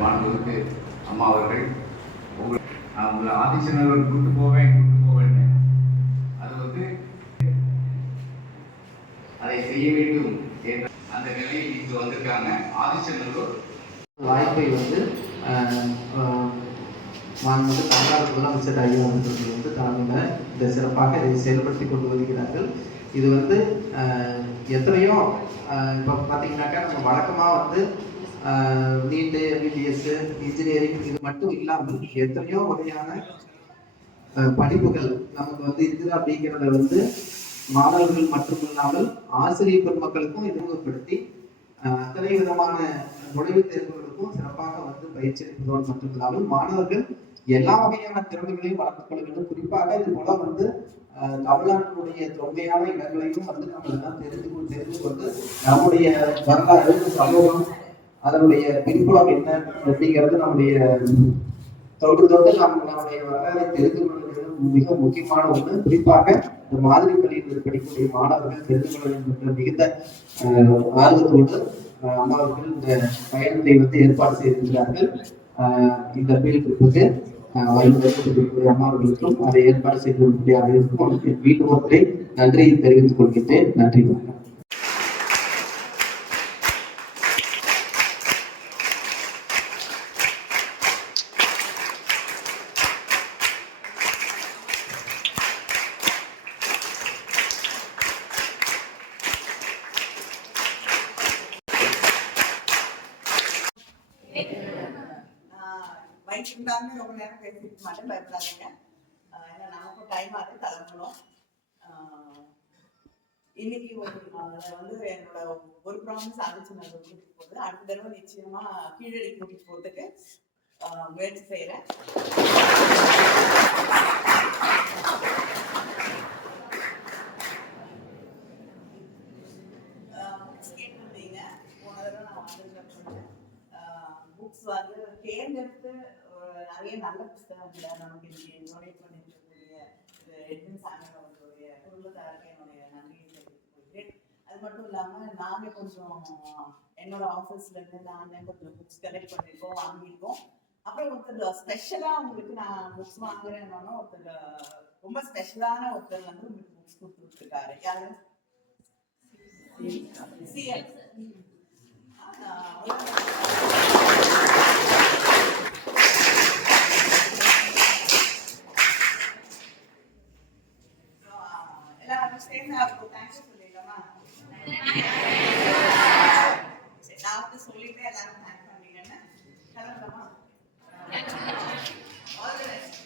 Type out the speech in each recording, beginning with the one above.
மாண்புமிகு அம்மா அவர்கள் உங்களை ஆதிச்சநல்லூர் கூட்டு போவேன் அது வந்து அதை செய்ய வேண்டும் என்ற அந்த நிலையில் இங்கு வந்திருக்காங்க. ஆதிச்சநல்லூர் வாய்ப்பை வந்து மாண்புமிகு தமிழ்நாடு முதலமைச்சர் ஐயா அவர்கள் வந்து தலைமையில் இந்த சிறப்பாக இதை செயல்படுத்தி கொண்டு வருகிறார்கள். இது வந்து எத்தனையோ இப்போ பார்த்தீங்கன்னாக்கா நம்ம வழக்கமாக வந்து நீட்டு, எம்பிபிஎஸ், இன்ஜினியரிங் இது மட்டும் இல்லாமல் எத்தனையோ வகையான படிப்புகள் நமக்கு வந்து இருக்குது. அப்படிங்கிறத வந்து மாணவர்கள் மட்டுமில்லாமல் ஆசிரியர் பெருமக்களுக்கும் அறிமுகப்படுத்தி அத்தனை விதமான நுழைவுத் தேர்வுகளுக்கும் சிறப்பாக வந்து பயிற்சி அளிப்பதோடு மட்டுமில்லாமல் மாணவர்கள் எல்லா வகையான திறமைகளையும் வளர்த்துக் கொள்ள வேண்டும். குறிப்பாக இது போல வந்து தமிழ்நாட்டினுடைய தொன்மையான இடங்களையும் வந்து நம்ம எல்லாம் தெரிந்து கொண்டு நம்முடைய வரலாறு, சமூகம், அதனுடைய பின்புலம் என்ன அப்படிங்கிறது நம்முடைய தொட்டு நம்முடைய வரலாறை தெரிந்து கொள்வது மிக முக்கியமான ஒன்று. குறிப்பாக இந்த மாதிரி பள்ளியில் படிக்கக்கூடிய மாணவர்கள் தெரிந்து கொள்ள வேண்டும் என்ற மிகுந்த ஆர்வத்தோடு அம்மாவர்கள் இந்த பயணத்தை வந்து ஏற்பாடு செய்திருக்கிறார்கள். இந்த பீழ்க்கு வருவதற்கு அம்மாவர்களுக்கும் அதை ஏற்பாடு செய்திருக்கக்கூடிய அனைவருக்கும் வீட்டு ஒன்றை நன்றியை தெரிவித்துக் கொள்கின்றேன். நன்றி. வைக்கிட்டாலுமே ரொம்ப நேரம் பேசிக்க மாட்டேன், பயப்படாதீங்க. ஏன்னா நமக்கும் டைம் ஆகுது, கிளம்பணும். இன்னைக்கு வந்து என்னோட ஒரு ப்ராமிஸ் ஆதிச்சநல்லூர் கூட்டிட்டு போகுது. அடுத்த தடவை நிச்சயமா கீழடி கூட்டிட்டு போறதுக்கு முயற்சி செய்யறேன். கேட்டிருந்தீங்க, போன தடவை நான் வந்து புக்ஸ் வந்து தேர்ந்தெடுத்து நிறைய நல்ல புத்தகங்களை நமக்கு இன்னைக்கு டொனேட் பண்ணிருக்கக்கூடிய எட்வின் சாமியல் அவர்களுடைய குடும்பத்தாருக்கு என்னுடைய நன்றியை தெரிவித்துக் கொள்கிறேன். அது மட்டும் இல்லாமல் நாங்கள் கொஞ்சம் என்னோட ஆஃபீஸ்ல இருந்து நாங்கள் கொஞ்சம் புக்ஸ் கலெக்ட் பண்ணியிருக்கோம், வாங்கியிருக்கோம். அப்புறம் ஒருத்தர் ஸ்பெஷலாக உங்களுக்கு நான் புக்ஸ் வாங்குறேன்னா ஒருத்தர் ரொம்ப ஸ்பெஷலான ஒருத்தர் வந்து உங்களுக்கு புக்ஸ் கொடுத்துருக்காரு. யாரு? சிஎல். எல்லாரும் சேர்ந்து அவருக்கு தேங்க்ஸ் சொல்லிடலாமா? நான் வந்து சொல்லிட்டு எல்லாரும் தேங்க் பண்ணீங்கன்னு கிளம்பலாமா? All the best.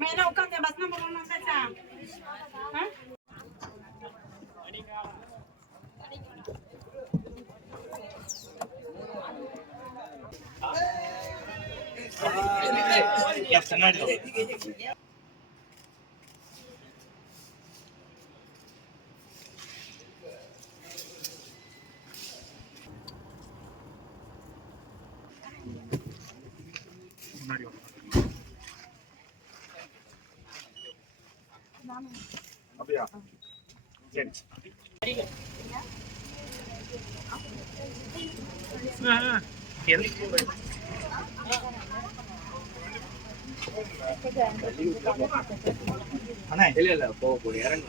Meron ka kaya bas na marunong ka sa. Ha? அப்படியா சரி அண்ணா இல்ல போக இறங்கு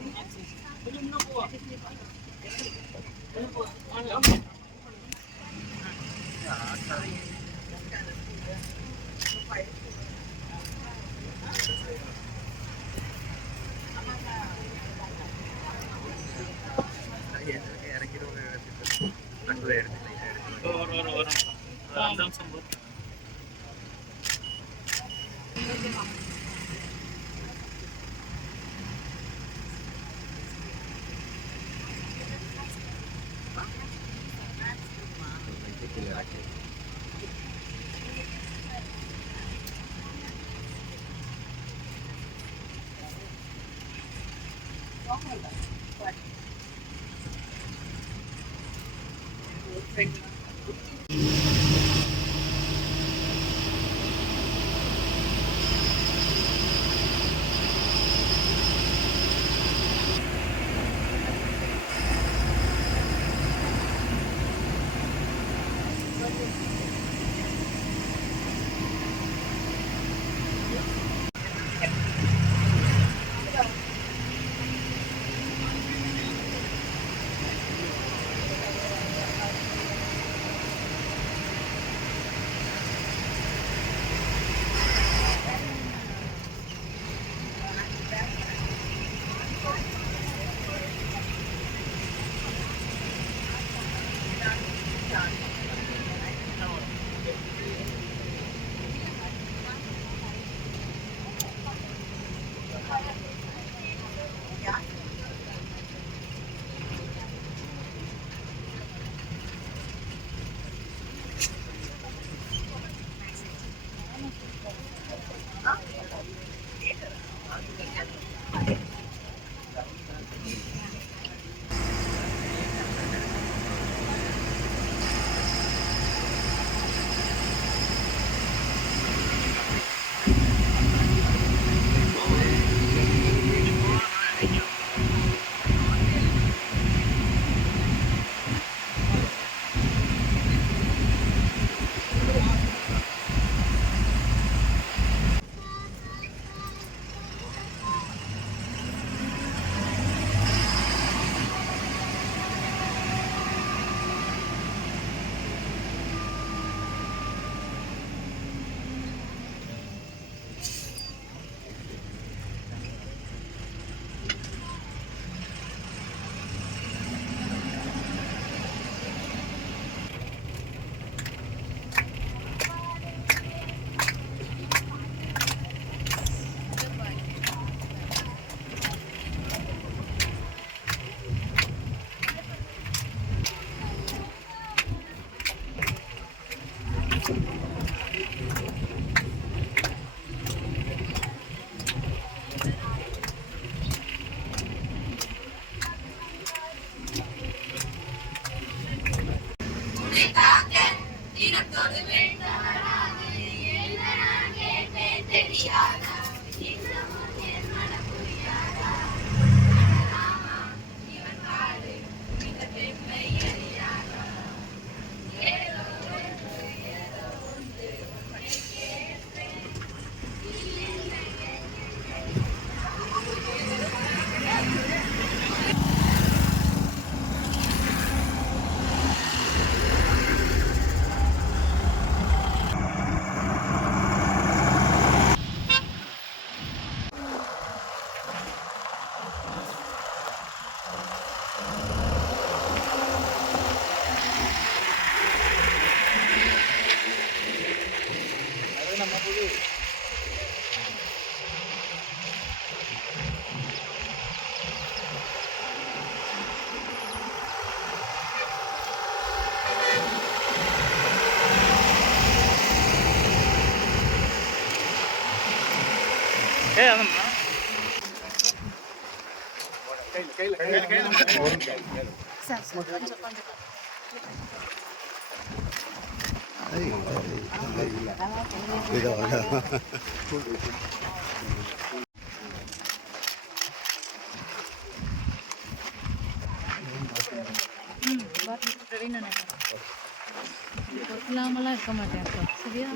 இல்லாமலாம் இருக்க மாட்டேன் சரியா?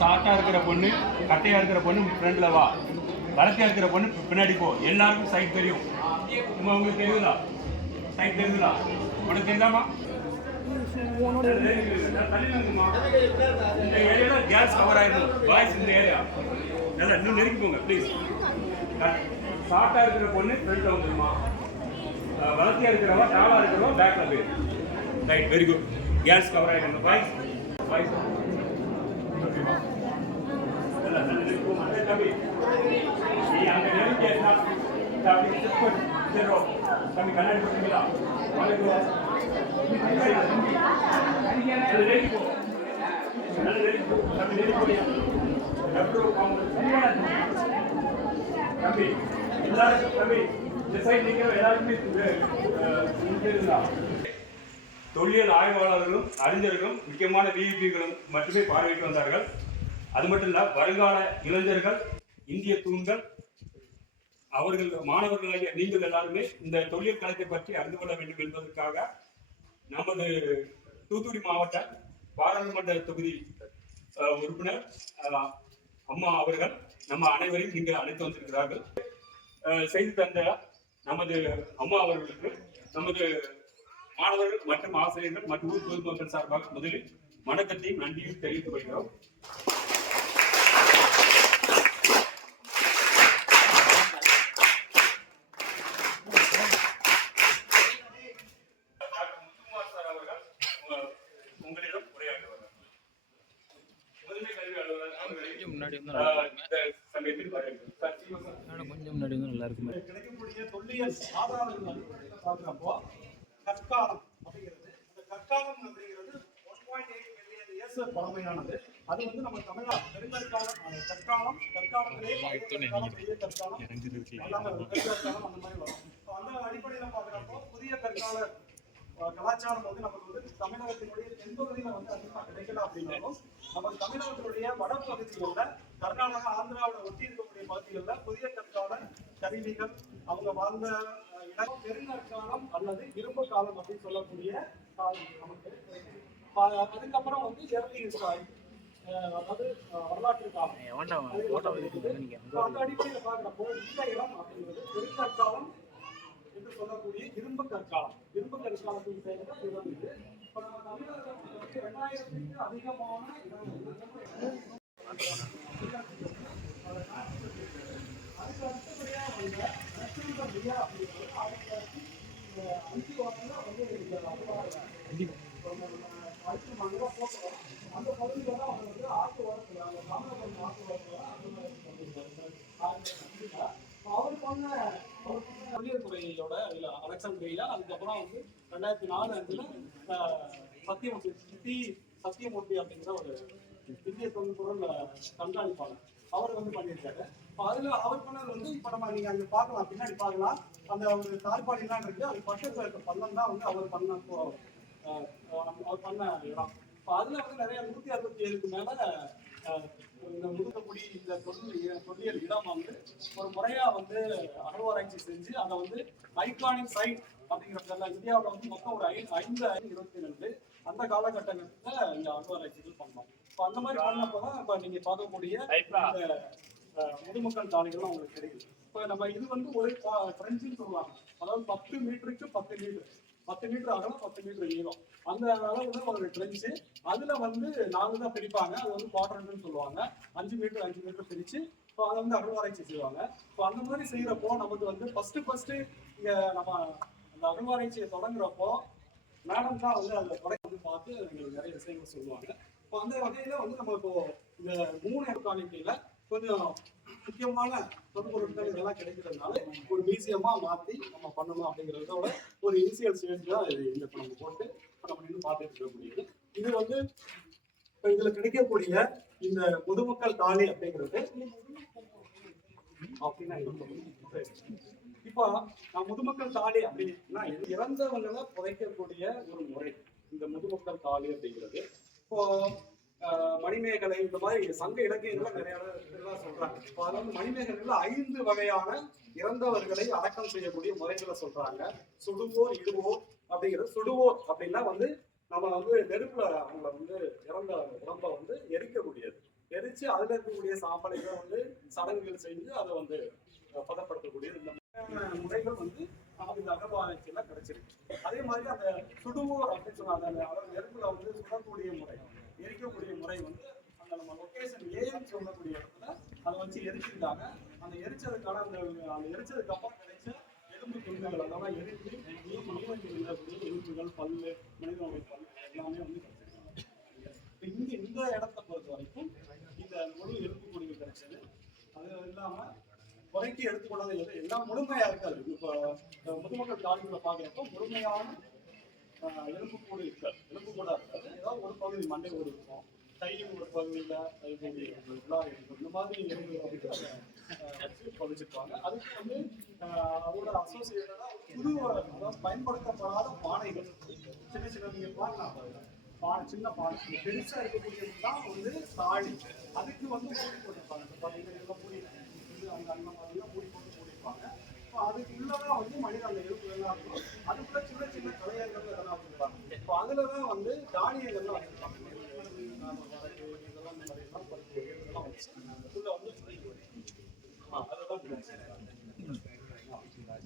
சாட்டா இருக்கிற பொண்ணு கட்டையா இருக்கிற பொண்ணு ஃப்ரெண்ட்ல வா, வளர்த்தியா இருக்கிற பொண்ணு பின்னாடி போ. எல்லாருக்கும் சைட் தெரியும். உங்களுக்கு தெரியுதா? சைட் தெரியுதா? உனக்கு தெரியுதாமா? இந்த ஏரியால கேஸ் கவர் ஆயிடும். பாய்ஸ் இந்த ஏரியா நல்லா இன்னும் நெருங்கி போங்க ப்ளீஸ். சாட்டா இருக்கிற பொண்ணு ஃப்ரெண்ட்ல வந்துருமா, வளர்த்தியா இருக்கிறவா டாலா இருக்கிறவா பேக்ல போயிரு. Right, very good. Case cover ஆயிடும். பாய்ஸ் பாய்ஸ் கண்ணாடி போட்டீங்களா? தொல்லியல் ஆய்வாளர்களும் அறிஞர்களும் முக்கியமான விஐபிகளும் மட்டுமே பார்வையிட்டு வந்தார்கள். அது மட்டும் இல்ல, வருங்கால இளைஞர்கள், இந்திய தூண்கள், அவர்கள் மாணவர்களாகிய நீங்கள் எல்லாருமே இந்த தொழில் கலைத்தை பற்றி அறிந்து கொள்ள வேண்டும் என்பதற்காக நமது தூத்துக்குடி மாவட்ட பாராளுமன்ற தொகுதி உறுப்பினர் அம்மா அவர்கள் நம்ம அனைவரையும் இங்கு அழைத்து வந்திருக்கிறார்கள். செய்து தந்த நமது அம்மா அவர்களுக்கு நமது மாணவர்கள் மற்றும் ஆசிரியர்கள் மற்றும் ஊர் பொதுமக்கள் சார்பாக முதலில் வணக்கத்தையும் நன்றியும் தெரிவித்துக் கொள்கிறோம். உங்களிடம் உரையாற்றுவார்கள். முதன்மை கல்வி அலுவலர் முன்னாடி நல்லா இருக்கும். கிடைக்கக்கூடிய தொல்லியல் ஆதாரங்கள் பார்க்கிறப்போ கற்காலம் அப்படிங்கிறது, அந்த கற்காலம் அப்படிங்கிறது 1.8 மில்லியன் இயர்ஸ் பழமையானது. அது வந்து நம்ம தமிழ்நாடு பெருங்கற்காலம், கற்காலம், கற்காலத்திலே பெரிய கற்காலம், கற்காலம் அந்த மாதிரி வரும். அந்த அடிப்படையில் பார்க்கிறப்போ புதிய கற்கால கலாச்சாரம் வந்து நமக்கு வந்து தமிழகத்தினுடைய தென்பகுதியில வந்து அதிகமாக கிடைக்கல அப்படின்னாலும் நம்ம தமிழகத்தினுடைய வடப்பகுதிகளில் கர்நாடகா, ஆந்திராவோட ஒட்டி இருக்கக்கூடிய பகுதிகளில் புதிய கற்கால கருவிகள், அவங்க வாழ்ந்த இடம் பெருங்கற்காலம் அல்லது இரும்பு காலம் அப்படின்னு சொல்லக்கூடிய காலம் நமக்கு. அதுக்கப்புறம் வந்து எர்லி ஹிஸ்டாரி, அதாவது வரலாற்று காலம். அந்த அடிப்படையில் பார்க்கிறப்போ இந்த இடம் அப்படிங்கிறது பெருங்கற்காலம் என்று சொல்லக்கூடிய இரும்பு கற்காலம். இரும்பு கற்காலத்தின் பெயர் இடம் இது. இப்போ நம்ம தமிழகத்தில் 2000க்கு அதிகமான அதுக்கு அடுத்தபடியாக வந்த அப்படிங்கிறது 5 வாரத்தில் வந்து அடுத்து நாங்கள் போக்குறோம். அந்த பகுதியில் தான் அவங்க வந்து ஆற்று ஓரத்தில், அந்த தாமிரபரணி ஆற்று ஓரத்தில் அந்த மாதிரி அவர் பண்ண தொழில் துறையோட அலெக்சாண்ட்ரியா. அதுக்கப்புறம் வந்து 2004-5 சத்தியமூர்த்தி அப்படிங்கிற ஒரு இந்திய தொல்பொருள் கண்காணிப்பாளர் அவர் வந்து பண்ணியிருக்காரு. அதுல அவர் பண்ணது வந்து இப்ப நம்ம நீங்க அங்க பார்க்கலாம், பின்னாடி பார்க்கலாம், அந்த ஒரு தாழ்பாடிலாம் இருக்கு, அது பக்கத்துல இருக்க பள்ளம் தான் வந்து அவர் பண்ண அவர் பண்ண இடம். அதுல வந்து நிறைய 167க்கு மேல இந்த முதுகக்குடி இந்த தொல்லியல் இடம் வந்து ஒரு முறையா வந்து அகழ்வாராய்ச்சி செஞ்சு அதை வந்து ஐகானிக் சைட் அப்படிங்கிறதுல இந்தியாவில் வந்து மொத்தம் ஒரு 522 அந்த காலகட்டங்கள்ல இந்த அகழ்வாராய்ச்சிகள் பண்ணோம். இப்போ அந்த மாதிரி பண்ணப்பதான் இப்ப நீங்க பார்க்கக்கூடிய இந்த முதுமக்கள் தாளிகள் உங்களுக்கு தெரியுது. இப்ப நம்ம இது வந்து ஒரு பிரெஞ்சுன்னு சொல்லுவாங்க, அதாவது 10 மீட்டருக்கு 10 மீட்டர், 10 மீட்டர் அகலம் 10 மீட்டர் நீளம், அந்த அளவுல ஒரு ட்ரென்ச்சு. அதுல வந்து 4 தான் பிரிப்பாங்க, அது வந்து குவாட்ரண்ட்னு சொல்லுவாங்க. 5 மீட்டர் பிரிச்சு இப்போ அதை வந்து அகழ்வாராய்ச்சி செய்வாங்க. இப்போ அந்த மாதிரி செய்யறப்போ நமக்கு வந்து ஃபர்ஸ்ட் இங்க நம்ம அந்த அகழ்வாராய்ச்சியை தொடங்குறப்போ மேடம் தான் வந்து அந்த தொடங்கி வந்து பார்த்து எங்களுக்கு நிறைய விஷயங்கள் சொல்லுவாங்க. இப்போ அந்த வகையில வந்து நம்ம இப்போ இந்த 3 காணிக்கையில கொஞ்சம் முக்கியமான தொல்பொருட்கள் இதெல்லாம் கிடைக்கிறதுனால ஒரு மியூசியமா மாற்றி நம்ம பண்ணணும் அப்படிங்கிறதோட ஒரு இனிஷியல் ஸ்டேஜ் தான் இது. இந்த நம்ம போட்டு நம்ம இன்னும் பார்த்துட்டு இருக்க முடியுது. இது வந்து இப்போ இதுல கிடைக்கக்கூடிய இந்த முதுமக்கள் தாலி அப்படிங்கிறது இப்போ முதுமக்கள் தாலி அப்படின்னா இறந்தவங்களை புதைக்கக்கூடிய ஒரு முறை இந்த முதுமக்கள் தாலி அப்படிங்கிறது. இப்போ மணிமேகலை இந்த மாதிரி சங்க இலக்கியங்கள்ல நிறைய இதெல்லாம் சொல்றாங்க. இப்போ அதுல வந்து மணிமேகலையில 5 வகையான இறந்தவர்களை அடக்கம் செய்யக்கூடிய முறைகளை சொல்றாங்க. சுடுவோர், இடுவோர் அப்படிங்கிறது. சுடுவோர் அப்படின்னா வந்து நம்ம வந்து நெருப்புல அவங்களை வந்து இறந்த உடம்ப வந்து எரிக்கக்கூடியது, எரிச்சு அதுல இருக்கக்கூடிய சாம்பலைகளை வந்து சடங்குகள் செஞ்சு அதை வந்து பதப்படுத்தக்கூடியது. இந்த முறைகள் வந்து நமக்கு இந்த அகழ்வாராய்ச்சியில கிடைச்சிருக்கு. அதே மாதிரி அந்த சுடுவோர் அப்படின்னு சொன்னாங்க, அதாவது நெருப்புல வந்து சுடக்கூடிய முறை, எரிக்கக்கூடிய முறை வந்து அந்த நம்ம லொகேஷன் ஏன்னு சொல்லக்கூடிய இடத்துல அதை வச்சு எரிச்சிருக்காங்க. அந்த எரிச்சதுக்கான அந்த எரிச்சதுக்கு அப்புறம் கிடைச்ச எலும்பு துண்டுகள், அதெல்லாம் எரிஞ்சு எலும்புகள், பல்லு, மனித வகை பல்லு எல்லாமே வந்து கிடைச்சிருக்காங்க. இந்த இடத்தை பொறுத்த வரைக்கும் இந்த முழு எலும்பு கூடிகள் கிடைச்சது. அது இல்லாம குறைக்கு எடுத்துக்கொண்டது எல்லாம் முழுமையா இருக்காது. இப்போ முதுமக்கள் தாலிகளை பார்க்குறப்போ முழுமையான எலும்புக்கூடு இருக்காது, எலும்புக்கூடா இருக்காது. ஏதாவது ஒரு பகுதி மண்டை ஓடு இருக்கும், கையும் ஒரு பகுதியில் உள்ளார இருக்கும். இந்த மாதிரி எலும்புகளை வந்து அதை பதிச்சிருப்பாங்க. அதுக்கு வந்து அதோட அசோசியேட்டடா புது அதாவது பயன்படுத்தப்படாத பானைகள், சின்ன சின்ன நீங்க பார்க்கலாம் பானை, சின்ன பானை பெருசா இருக்கக்கூடியது தான் வந்து தாலி. அதுக்கு வந்து மூடி போட்டிருப்பாங்க, மூடி அந்த அந்த மாதிரிலாம் மூடி போட்டு மூடிருப்பாங்க. இப்போ அதுக்கு உள்ளதான் வந்து மனித அந்த எலும்பு எல்லாம் இருக்கும். அதுக்குள்ள சின்ன சின்ன கலையங்கள் இதெல்லாம் வச்சிருப்பாங்க. இப்போ அதுலதான் வந்து தானியங்கள்லாம் வச்சிருப்பாங்க, இதெல்லாம் இந்த மாதிரி எல்லாம் பருப்பு இதெல்லாம் வச்சு உள்ள வந்து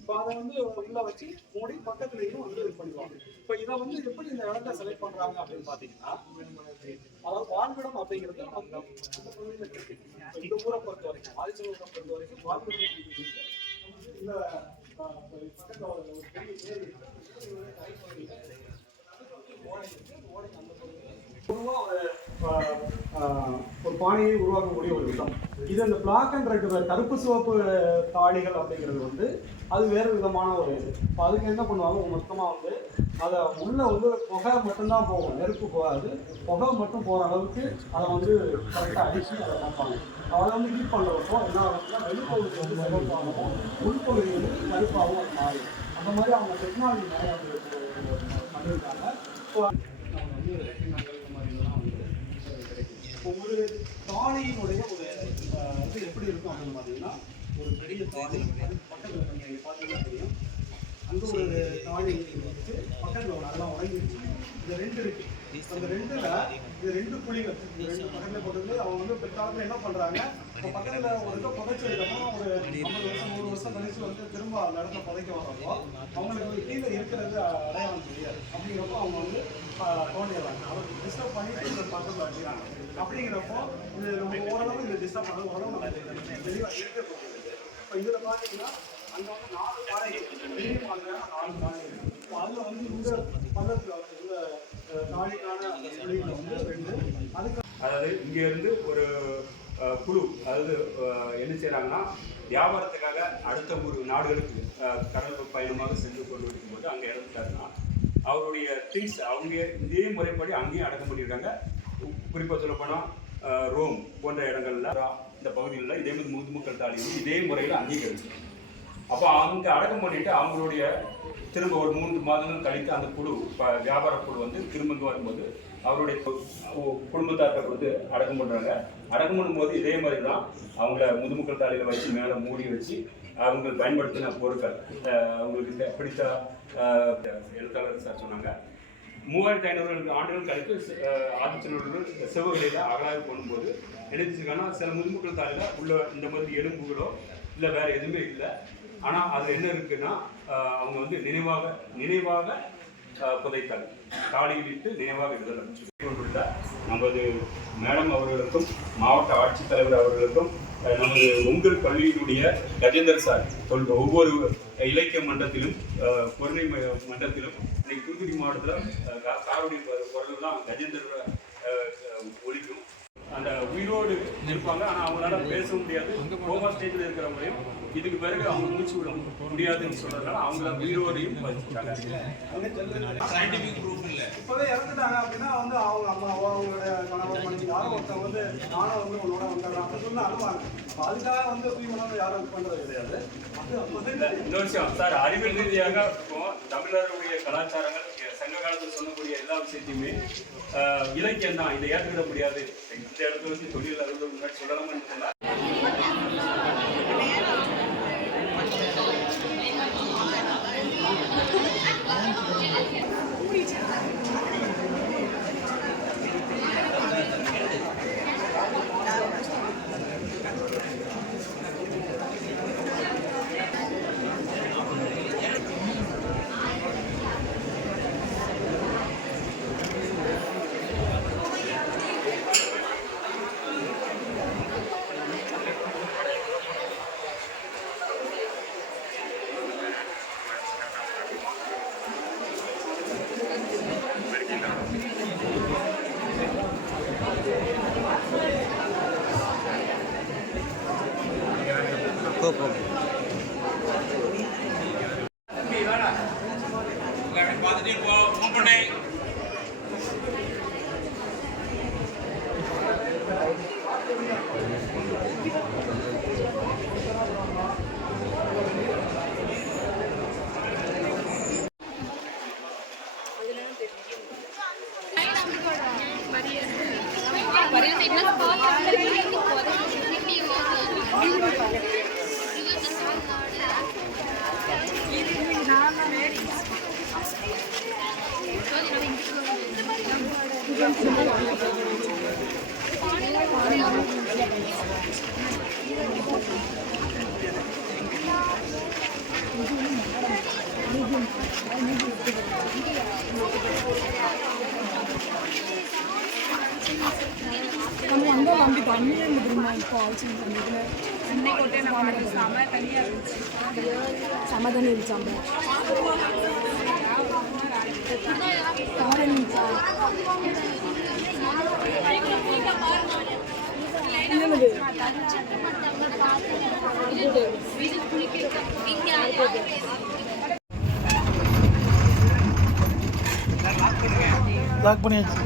இப்போ அதை வந்து உள்ள வச்சு மூடி பக்கத்துலயும் வந்து இது பண்ணுவாங்க. இப்போ இதை வந்து எப்படி இந்த இடத்த செலக்ட் பண்றாங்க அப்படின்னு பாத்தீங்கன்னா, அதாவது வாழ்விடம் அப்படிங்கிறது இந்த ஊரை பொறுத்த வரைக்கும், ஆதிச்சநல்லூரை பொறுத்த வரைக்கும் வாழ்விடம் இந்த பக்கத்துல ஒரு பெரிய ஏரி ஒரு பானையை உருவாக்கக்கூடிய ஒரு விதம் இது. அந்த பிளாக் அண்ட் ரெட் கருப்பு சிவப்பு தாளிகள் அப்படிங்கிறது வந்து அது வேறு விதமான ஒரு இது. இப்போ அதுக்கு என்ன பண்ணுவாங்க, மொத்தமாக வந்து அதை உள்ள வந்து புகை மட்டும்தான் போகும், நெருப்பு போகாது, புகை மட்டும் போகிற அளவுக்கு அதை வந்து கரெக்டாக அடிச்சு அதை பார்ப்பாங்க. அதை வந்து ஹீட் பண்ணுறப்போ என்ன ஆகுதுன்னா வெளிப்பகுதி வந்து சிவப்பாகவும் உள்பகுதி வந்து கருப்பாகவும் அது மாறும். அந்த மாதிரி அவங்க டெக்னாலஜி நிறையா பண்ணியிருக்காங்க. இப்போ வந்து ஒரு தாலியினுடைய ஒரு இது எப்படி இருக்கும் அப்படின்னு பார்த்தீங்கன்னா, ஒரு பெரிய தாலி பக்கத்தில் நீங்கள் பார்த்தீங்கன்னா தெரியும், அங்கே ஒரு தாலி வச்சு பக்கத்தில் ஒரு நல்லா உடஞ்சிருச்சு. இந்த 2 இருக்கு, அந்த 2ல இது 2 புலிகள் 2 பக்கத்தில் போட்டு அவங்க வந்து பிற்காலத்தில் என்ன பண்ணுறாங்க, இப்போ பக்கத்தில் ஒரு இதை புதைச்சதுக்கப்புறம் ஒரு 50 வருஷம் 100 வருஷம் கழிச்சு வந்து திரும்ப அந்த இடத்த புதைக்க வரப்போ அவங்களுக்கு வந்து கீழே இருக்கிறது அடையாளம் தெரியாது. அப்படிங்கிறப்போ அவங்க வந்து தோண்டிடுறாங்க, அவருக்கு டிஸ்டர்ப் பண்ணிட்டு இந்த பக்கத்தில் அடிக்கிறாங்க. அப்படிங்கிறப்போ இது நம்ம ஓரளவு இது டிஸ்டர்ப் பண்ணது ஓரளவு நம்ம தெளிவாக இருக்கக்கூடியது. இப்போ இதில் பார்த்தீங்கன்னா அங்கே வந்து 4 பானைகள், பெரிய மாதிரியான 4 பானைகள். இப்போ அதில் வந்து இந்த பள்ளத்தில் வந்து இந்த தாலிக்கான வந்து 2 அதுக்கு அதாவது இங்க இருந்து ஒரு குழு, அதாவது என்ன செய்யறாங்கன்னா, வியாபாரத்துக்காக அடுத்த ஒரு நாடுகளுக்கு கடல் பயணமாக சென்று கொண்டு இருக்கும்போது அங்கே இறந்துட்டாருன்னா அவருடைய திங்ஸ் அவங்க இதே முறைப்படி அங்கேயும் அடக்கம் பண்ணியிருக்காங்க. குறிப்பாக சொல்ல போனால் ரோம் போன்ற இடங்கள்ல இந்த பகுதிகளில் இதே மாதிரி முதுமக்கள் தாலியும் இதே முறையில் அங்கீகரிச்சு அப்போ அவங்க அடக்கம் பண்ணிட்டு அவங்களுடைய திரும்ப ஒரு 3 மாதங்கள் கழித்து அந்த குழு வியாபார குழு வந்து திரும்ப இங்கே வரும்போது அவருடைய குடும்பத்தார்கிட்ட கொடுத்து அடக்கம் பண்ணுறாங்க. அடக்கம் பண்ணும்போது இதே மாதிரி தான் அவங்கள முதுமக்கள் தாலியில் வச்சு மேலே மூடி வச்சு அவங்க பயன்படுத்தின பொருட்கள் அவங்களுக்கு பிடித்த எழுத்தாளர் சார் சொன்னாங்க 3500 ஆண்டுகள் கழித்து ஆதிச்சநல்லூர் சிவகலையில் அகலாய்வு பண்ணும்போது நினைச்சிருக்காங்கன்னா சில முதுமக்கள் தாலியில் உள்ள இந்த மாதிரி எலும்புகளோ இல்லை வேற எதுவுமே இல்லை. ஆனால் அது என்ன இருக்குன்னா அவங்க வந்து நினைவாக புதைத்தாங்க, தாலியிலிட்டு நினைவாக விடுதலை. நமது மேடம் அவர்களுக்கும் மாவட்ட ஆட்சித்தலைவர் அவர்களுக்கும் நமது உங்கள் பள்ளியினுடைய கஜேந்தர் சார் ஒவ்வொரு இலக்கிய மன்றத்திலும் பொருளை மன்றத்திலும் இன்னைக்கு தூத்துக்குடி மாவட்டத்தில் காரோடி குரல் தான் கஜேந்தர் ஒழிக்கும். அந்த உயிரோடு இருப்பாங்க, ஆனால் அவங்களால பேச முடியாது. கோமா ஸ்டேஜில் இருக்கிறவங்களையும் இதுக்கு பிறகு அவங்க மூச்சு விட முடியாதுன்னு சொல்றதுனால அவங்கள உயிரோடையும் சயின்டிபிக் ப்ரூஃப் இல்லை. இப்போவே இறந்துட்டாங்க அப்படின்னா வந்து அவங்க அம்மாவோ அவங்களுடைய கணவர் மனைவி யாரும் ஒருத்தர் வந்து நானும் வந்து உங்களோட வந்துடுறேன் அப்படின்னு சொல்லி அனுப்புவாங்க. அதுக்காக வந்து உயிரிழந்து யாரும் பண்றது கிடையாது. இந்த விஷயம் சார் அறிவியல் ரீதியாக தமிழர்களுடைய கலாச்சாரங்கள் சங்க காலத்தில் சொல்லக்கூடிய எல்லா விஷயத்தையுமே இலக்கியம் தான், இதை ஏற்றுக்கிட முடியாது. இந்த இடத்துல வந்து தொழில் அறிவு முன்னாடி சொல்லலாம்னு சொன்னா பார்த்துட்டு ஃபோன் பண்ணேன். நம்ம வந்து வண்டி தண்ணி இருந்துருமா இப்போ ஆல்சிங் பண்ணிட்டு சென்னை கோட்டை நம்ம செம தனியாக இருந்துச்சு. செம தண்ணி இருந்துச்சாம்ப லாக் பண்ணியாச்சு.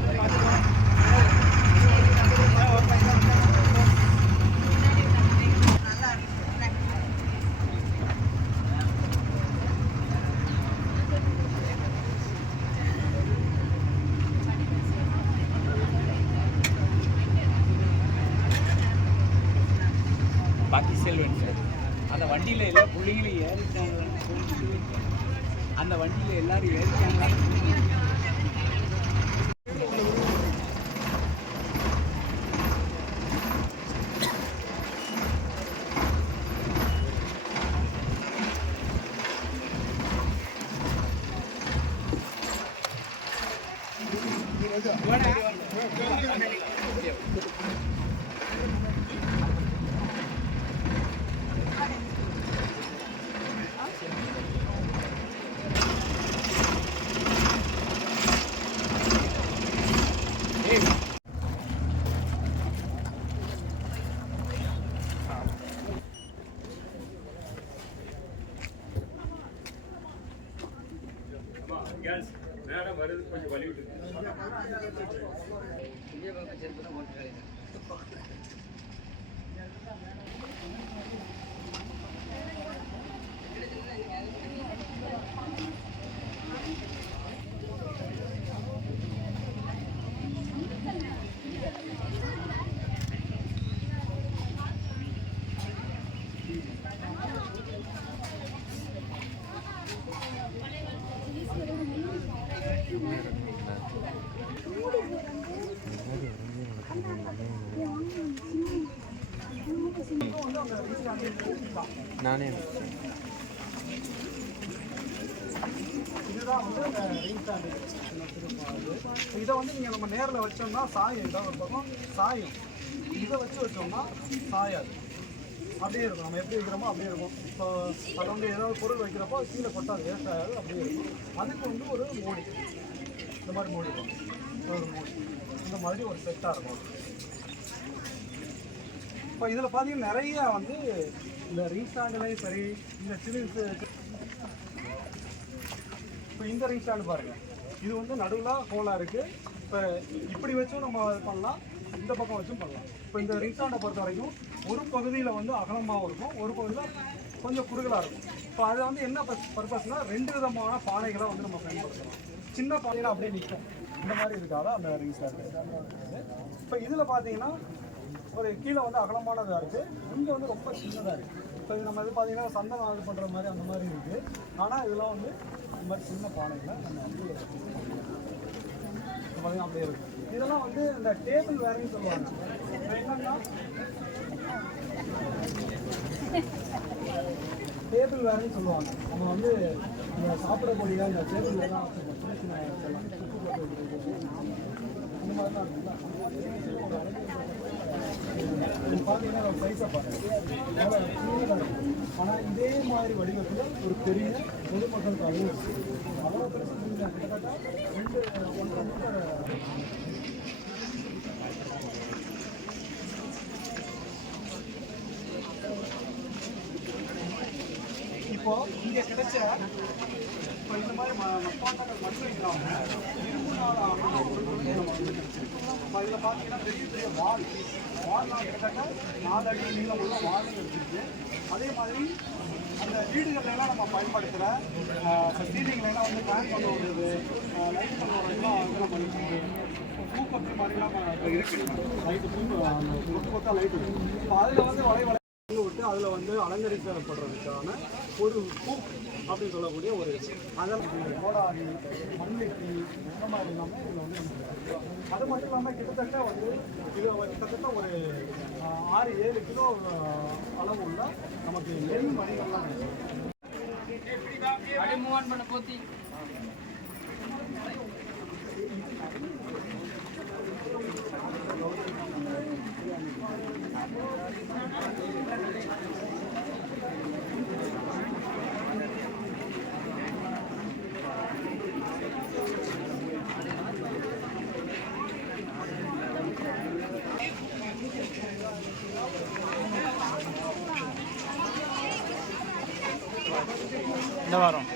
பாக்கி செல்வன் சார் அந்த வண்டியில் எல்லா பிள்ளைங்களும் ஏறிட்டாங்களான்னு சொல்லிட்டு அந்த வண்டியில் எல்லாரும் ஏறிட்டாங்களான்னு கேஸ் நேரம் வருது, கொஞ்சம் வலி விட்டு விஜயபாபு சேர்த்து தான் நானே இதுதான் வந்து அந்த ரிங் ஸ்டாண்டு. இதை வந்து நீங்கள் நம்ம நேரில் வச்சோம்னா சாயம், இதான் ஒரு பக்கம் சாயம். இதை வச்சோம்னா சாயாது, அப்படியே இருக்கும். நம்ம எப்படி வைக்கிறோமோ அப்படியே இருக்கும். இப்போ அதை வந்து ஏதாவது பொருள் வைக்கிறப்போ கீழே கொட்டாது, வேஸ்ட் ஆகாது, அப்படியே இருக்கும். அதுக்கு வந்து ஒரு மூடி, இந்த மாதிரி மூடி இருக்கும். ஒரு மூடி இந்த மாதிரி ஒரு செட்டாக இருக்கும். இப்போ இதில் பார்த்தீங்கன்னா நிறைய வந்து இந்த ரிங் ஸ்டாண்டுலையும் சரி, இந்த சிலிண்ட்ஸு, இப்போ இந்த ரிங் ஸ்டாண்டு பாருங்கள், இது வந்து நடுவில் ஹோலாக இருக்குது. இப்போ இப்படி வச்சும் நம்ம பண்ணலாம், இந்த பக்கம் வச்சும் பண்ணலாம். இப்போ இந்த ரிங் ஸ்டாண்டை பொறுத்த வரைக்கும் ஒரு பகுதியில் வந்து அகலமாகவும் இருக்கும், ஒரு பகுதியில் கொஞ்சம் குறுகலாக இருக்கும். இப்போ அதை வந்து என்ன பர்பஸ்னால் 2 விதமான பானைகளை வந்து நம்ம பயன்படுத்தலாம். சின்ன பானைகள் அப்படியே நிற்கும், இந்த மாதிரி இருக்காது அந்த ரிங் ஸ்டாண்டு. இப்போ இதில் பார்த்தீங்கன்னா ஒரு கீழே வந்து அகலமானதாக இருக்குது, இங்கே வந்து ரொம்ப சின்னதாக இருக்குது. இப்போ இது நம்ம இது பார்த்தீங்கன்னா சந்தனம் இது பண்ணுற மாதிரி அந்த மாதிரி இருக்குது. ஆனால் இதெல்லாம் வந்து இந்த மாதிரி சின்ன பானைகளை நம்ம அப்படியே பார்த்தீங்கன்னா அப்படியே இருக்குது. இதெல்லாம் வந்து இந்த டேபிள் வேர்னு சொல்லுவாங்க. என்னன்னா டேபிள் வேர்னு சொல்லுவாங்க. நம்ம வந்து இந்த சாப்பிடக்கூடிய இந்த டேபிள் வேர் தான் இந்த மாதிரி தான் இருக்குல்ல. பார்த்தீங்கன்னா ஒரு சைஸை பாருங்கள், ஆனால் இதே மாதிரி வடிவத்தில் ஒரு பெரிய பொதுமக்களுக்கு அளவு அளவு பெருசு கிட்டத்தட்ட 1.5 மீட்டர். இப்போ இங்கே கிடைச்ச இப்போ இந்த மாதிரி மட்பாண்டங்கள் மட்டும் இல்லாமல் 2 நாளாக இப்போ இதில் பார்த்தீங்கன்னா பெரிய பெரிய வால்லாம் கிட்டத்தட்ட 4 அடி நீளம் உள்ள வால்கள் இருக்குது. அதே மாதிரி அந்த வீடுகள்லாம் நம்ம பயன்படுத்துகிற சீலிங்லாம் வந்து ஃபேன் பண்ண விடுறது, லைட் பண்ண விடுறதுலாம் வந்து நம்ம இருக்குது. பூக்கப்பி மாதிரிலாம் இப்போ இருக்குது, லைட்டு பூ அந்த கொத்தா லைட்டு. இப்போ அதில் வந்து வளைவளை விட்டு அதில் வந்து அலங்கரிக்கப்படுறதுக்கான ஒரு பூக் அப்படின்னு சொல்லக்கூடிய ஒரு அதெல்லாம் கோடாரி, மண்வெட்டி இந்த மாதிரி இல்லாமல் இதில் வந்து அது மட்டும் இல்லாமல் கிட்டத்தட்ட வந்து இது கிட்டத்தட்ட ஒரு 6-7 கிலோ அளவு உள்ள நமக்கு நெல் மணிகள்லாம் இந்த வாரம்